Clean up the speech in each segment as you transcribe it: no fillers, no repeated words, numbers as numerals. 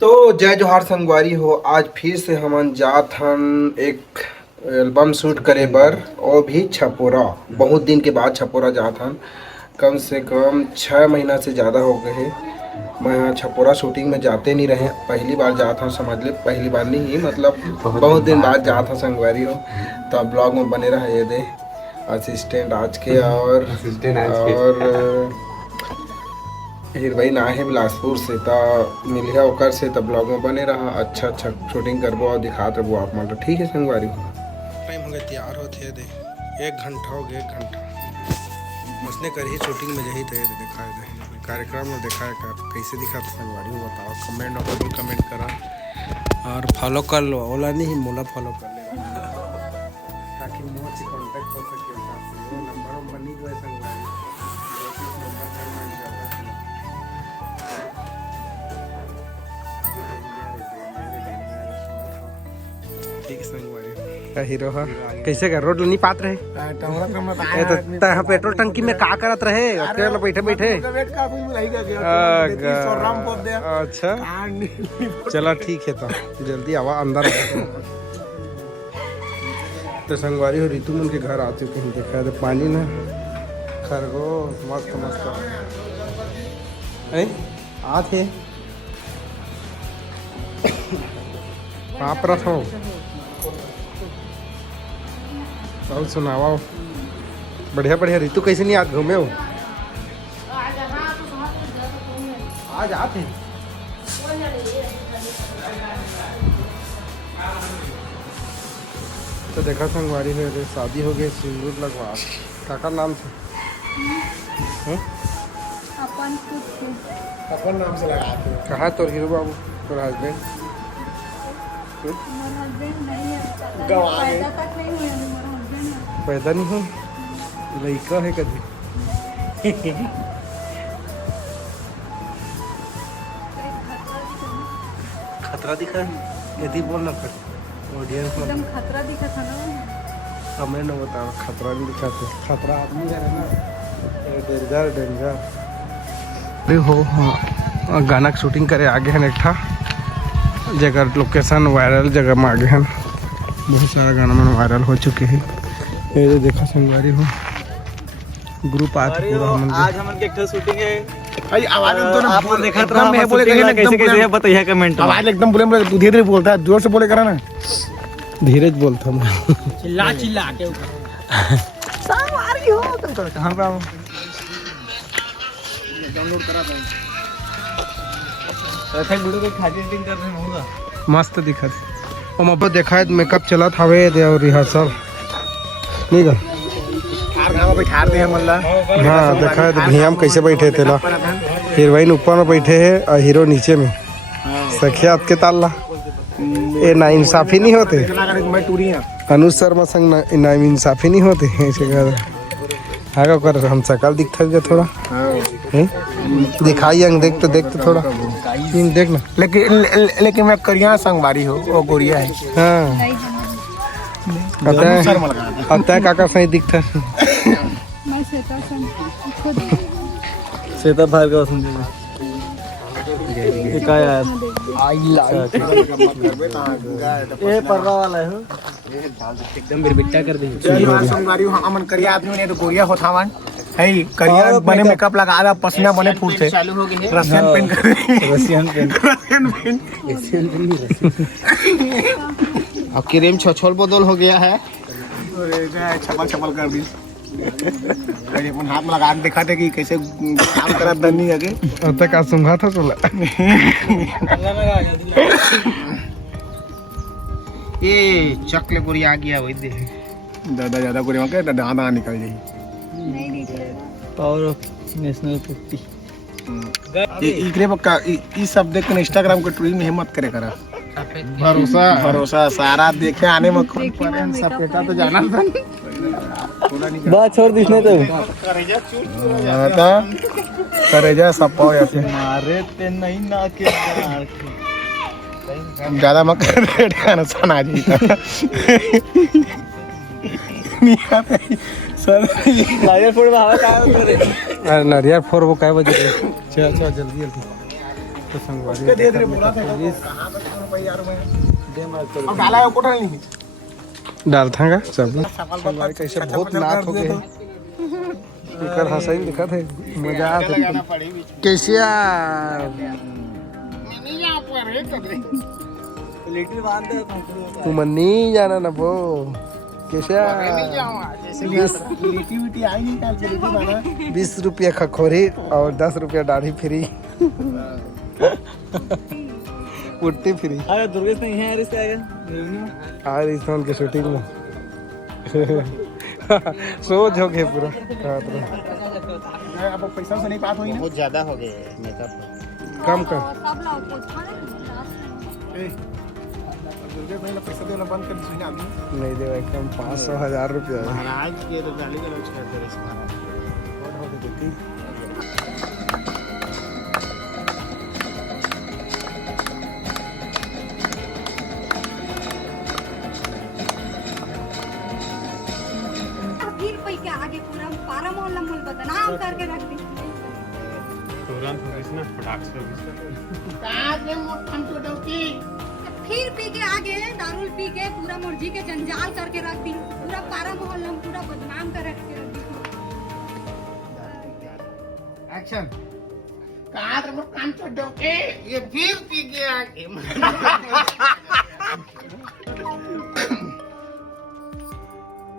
तो जय जोहार संगवारी हो। आज फिर से हमन जात हन एक एल्बम शूट करे बर, और भी छपोरा। बहुत दिन के बाद छपोरा जात हन। कम से कम 6 महीना से ज़्यादा हो गए हैं। मैं यहाँ छपोरा शूटिंग में जाते नहीं रहे, पहली बार जाता हूँ। समझ ले, पहली बार नहीं ही, मतलब बहुत दिन बाद जाता हूँ संगवारी हो। तो ब्लॉग में बने रहा ये दे असिस्टेंट आज के और हीरोइन आए बिलासपुर से, तो मिलिया ओकर से, तब ब्लॉग में बने रहा। अच्छा शूटिंग करबो और दिखाते रहो आप मतलब। ठीक है संगवारी हो। टाइम हो गया तैयार होते दे, 1 घंटा हो गया। 1 घंटा उसने कर ही शूटिंग में यही थे दिखाए दे कार्यक्रम में दिखाए कर कैसे दिखा था संगवारी हो। बताओ कमेंट और कमेंट करा और फॉलो कर लो। ओला नहीं मोला फॉलो कर ले ताकि मोर से कांटेक्ट हो सके। नंबर बनी हुआ है संगवारी। ठीक संगवारी हीरो हा कैसे कर रोड नहीं पात रहे तो पेट्रोल टंकी में का करत रहे अकेले बैठे बैठे। अच्छा चला ठीक है, तो जल्दी आवा अंदर। तो संगवारी हो रितु मन के घर आ चुके हैं। देखा तो पानी ना खरगोश मस्त मस्त आते आप रखो और सुनावा। बढ़िया बढ़िया। रितु कैसे नहीं आज घूमे हो? आज आते तो देखा संगवारी है शादी हो गई, सिंदूर लगवा। काका नाम से अपन नाम से लगाते हैं। कहाँ तोर हीरो बाबू, तोर हस्बैंड? पैदा नहीं हो, लड़का है कभी? खतरा दिखा है यदि बोलना कर ऑडियंस में। एकदम खतरा दिखा था ना। हमें न बताओ खतरा नहीं दिखाते। खतरा आदमी है ना, डेंजर डेंजर हो। हाँ गाना की शूटिंग करे आगे हैं। एक था जगह लोकेशन वायरल जगह में आगे हैं। बहुत सारा गाना में वायरल हो चुके हैं। ये देखा संगवारी हो ग्रुप आज पूरा हमन के शूटिंग है। भाई आवाज तो ना आप देखा था मैं बोले कैसे कैसे है बताइए कमेंट। आवाज एकदम बोले तू धीरे धीरे बोलता है, जोर से बोले करा ना। धीरे बोलता मैं, चिल्ला चिल्ला के संगवारी हो। तो कहां पे आओ डाउनलोड करा दो। ऐसा वीडियो को खाली एडिटिंग कर रहे होगा मस्त दिखत। और मैं देखा है मेकअप चला था वे दे और रिहर्सल नहीं का बैठा दे मल्ला। हाँ देखा है तो भैया कैसे बैठे थे ला। हीरोइन ऊपर में बैठे है और हीरो नीचे में। सखिया के ताला ये ना इंसाफी नहीं होते। अनुज शर्मा संग ना इंसाफी नहीं होते ऐसे कर हम सकल दिखता है थोड़ा दिखाई अंग देख तो थोड़ा देख ना। लेकिन मैं करिया संगवारी हो वो गोरिया है। हाँ अतः काका सही दिखता। श्वेता भार्गव ये का यार ये पर्दा वाला है एकदम बिरबिट्टा कर दी। संगवारी हो अमन करिया आदमी ने तो गोरिया होथावन है। करिया बने मेकअप लगा रहा, पसीना बने फूल से रसियन पेन कर रसियन पेन अब क्रीम छछोल बदल हो गया है। छपल छपल कर दी। अपन हाथ में लगा दिखा थे कि कैसे काम करा दनी आगे तक का सुंघा था चला। ये चकले पूरी आ गया वही दे दादा ज्यादा पूरी वहां के दाना निकल जाई नहीं निकलेगा। पावर ऑफ नेशनल 50 ये इकरे बक्का ई सब देख के इंस्टाग्राम के ट्रोलिंग में हिम्मत करे करा। भरोसा सारा देखे आने में खूब पर सब बेटा तो जाना था। बात छोड़ दिसने तो करेजा सब पाओ ऐसे मारे ते नहीं ना के ज्यादा मत कर गाना सुना जी नहीं आता सर। नारियल फोड़ में हवा काय करे? अरे नारियल फोड़ वो काय बजे? चल चल जल्दी जल्दी तो संगवारी दे दे बोला था कहां तक भाई यार मैं दे मैं अब डाला है कोठा नहीं डाल थागा सब संगवारी कैसे बहुत नाथ हो गए स्पीकर हंसाई दिखा थे मजा आ लगाना पड़ी कैसे नहीं यहां पर है कदरे लिटिल बांध दे तू मन नहीं जाना ना वो कैसे नहीं जाऊंगा जैसे लिटिविटी आई नहीं काल लिटिव बना 20 रुपया खखोरी और 10 रुपया दाढ़ी फ्री पुट्टी फ्री। अरे दुर्गेश नहीं है यार इससे आएगा आ रही सोन की शूटिंग में सोच हो गए पूरा अब पैसा से नहीं बात हुई ना बहुत ज्यादा हो गए मेकअप कम कर दुर्गेश भाई ने पैसा देना बंद कर दी आदमी नहीं देगा कम 500,000 रुपया महाराज के तो गाली गलौज करते रहे महाराज आगे पूरा पारा मोहल्ला मुल बदनाम करके रख दी तुरंत इसने फटाक से फिर पी के आगे दारू पी के पूरा मुर्जी के जंजाल करके रख दी पूरा पारा मोहल्ला में पूरा बदनाम कर रख दी। एक्शन कहां रे मोर कान छोड़ दो के ये फिर पी के आगे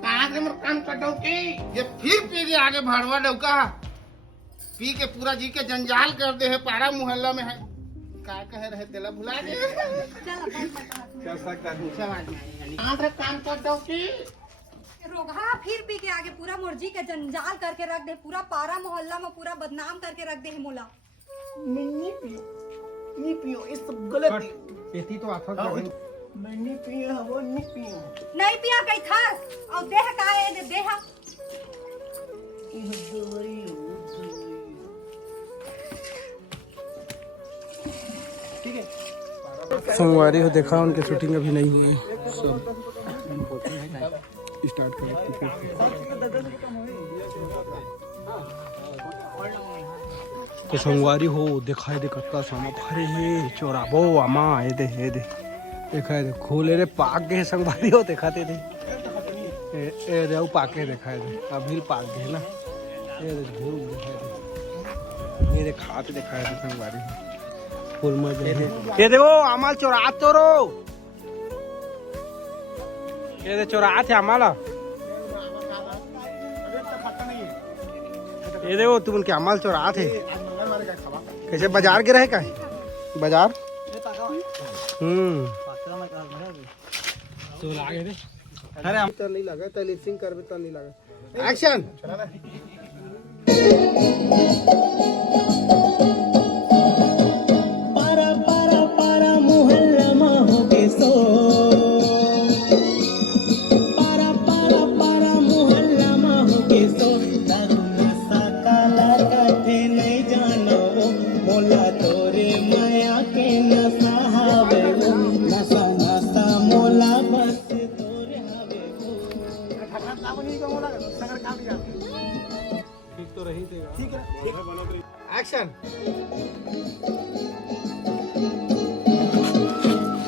कहां रे मोर कान छोड़ दो के ये फिर पी के आगे भड़वा डौका पी के पूरा जी के जंजाल कर दे है पारा मोहल्ला में है का कह रहे तेला भुला दे कर सकता है कहां रे कान छोड़ दो के रोगा फिर पी के आगे पूरा मुर्जी के जंजाल करके रख दे पूरा पारा मोहल्ला में पूरा बदनाम करके रख दे है मोला। नहीं पियो ये सब गलत है खेती तो आफत नहीं पियो वो नहीं पियो नहीं पिया कहीं था और देह का है देह ठीक है संगवारी हो देखा उनके शूटिंग अभी नहीं हुई सब स्टार्ट कर तो संगवारी हो दिखाई दे कत्ता सामा भरे हे चोराबो आमा ये दे देखा दे खोले रे पाक गए संगवारी हो दिखाते थे ए रे पाके दिखाई दे अभी पाक गए ना ये दे घूर दिखाई दे मेरे खाते दिखाई दे संगवारी फुल मजे ये देखो अमाल चोरा तोरो ये दे चोरा थे अमाला ये देखो तुम उनके अमाल चोरा थे कैसे बाजार गिरा है का बाजार तो लागे रे अरे हम तो नहीं लगा तो लिपसिंग करबे तो नहीं लगा एक्शन पारा पारा पारा मोहल्ला में हो बेसो पारा पारा पारा मोहल्ला में हो बेसो दारू नशा काला काटे नहीं जानो मोला तोरे माया के नशा हावे वो नशा नशा मोला बस तोरे हावे ठीक तो रही देगा ठीक है एक्शन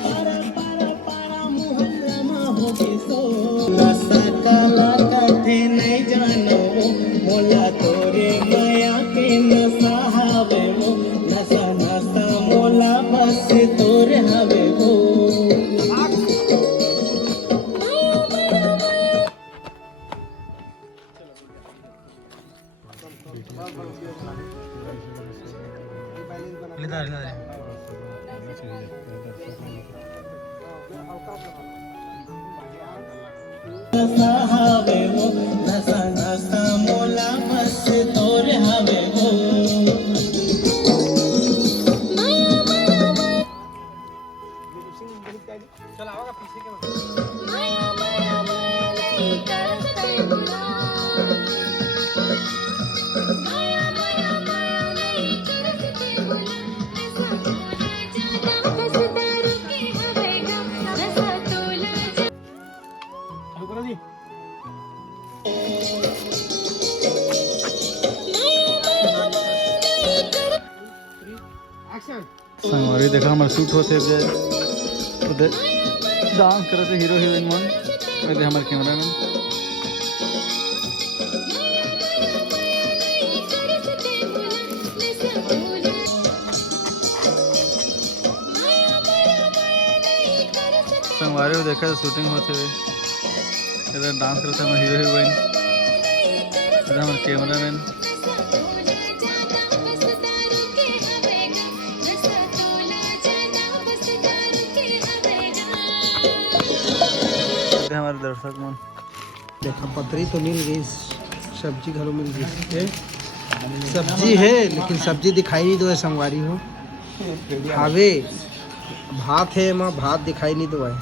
पारा पारा पारा मोहल्ला में हो बेसो नशा काला काटे नहीं जानो मोला तोरे माया के नशा हावे वो नशा नशा मोला बस तोरे हावे वो नशा हावे वो नशा नशा मोला बस तोरे हावे वो एक्शन देखा हमारे शूट होते उधर डांस करे थे हीरो हीरोइन मन दे हमारे कैमरा मैन संगवारी को देखा शूटिंग होते हुए इधर डांस करते हमारे हीरो हीरोइन इधर हमारे कैमरा मैन हमारे दर्शक मन देखा पतरी तो मिल गई, सब्जी घरों मिल गई। सब्जी है लेकिन सब्जी दिखाई नहीं दो है संगवारी हो खावे भात है माँ भात दिखाई नहीं दो है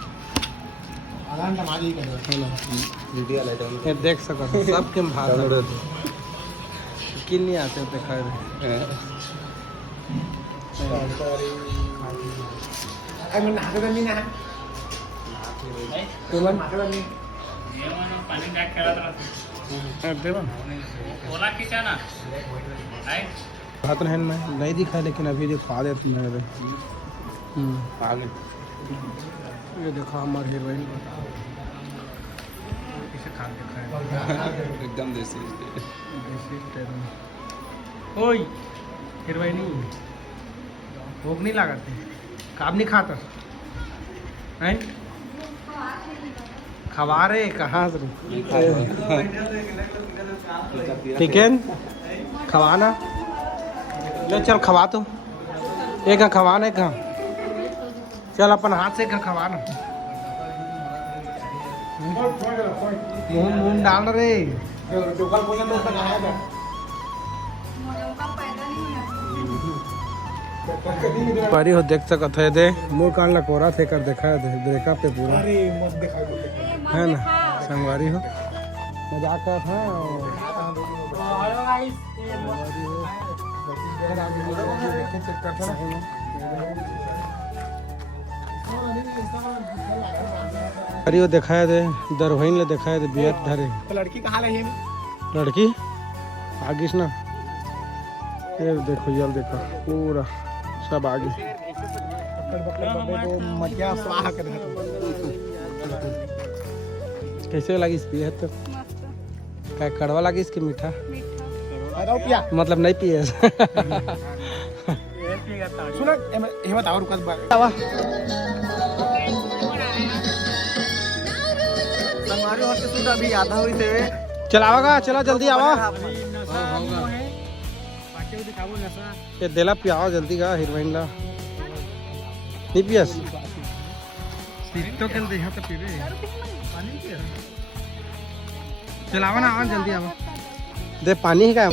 देख सको सबके भात किन नहीं आते देखा भात रहन में नहीं दिखा लेकिन अभी दिखा दे तुम आगे ये देखो हमारे हीरोइन एकदम देसी ओए हीरोइन भूख नहीं लागत काम नहीं खाता हैं खवा रहे कहाँ से चिकन खवाना ले चल खवा तो एक खवाना एक चल अपन हाथ से खवाना मुंह डाल रहे पारी हो देख सकत है दे मुंह कान लकोरा थे कर देखा दे ब्रेकअप पे पूरा है ना संगवारी हो मजाक कर था अरे वो दिखाया दे दरवहीन ले दिखाया दे बियत धरे लड़की कहाँ रही लड़की आगिस ना ये देखो जल देखो पूरा सब आगे मजा स्वाहा कर कैसे लगी इस पिए तो क्या कड़वा लगी इसकी मीठा पिया मतलब नहीं पिए सुना ये बताओ रुका संगवारी होते सुधा भी आधा हुई थे चलावागा चला जल्दी आवा ये देला पियाओ जल्दी का हीरोइन ला नहीं पियस तो कल दे यहाँ तो पीवे चलावा ना आवा जल्दी आवा दे पानी ही का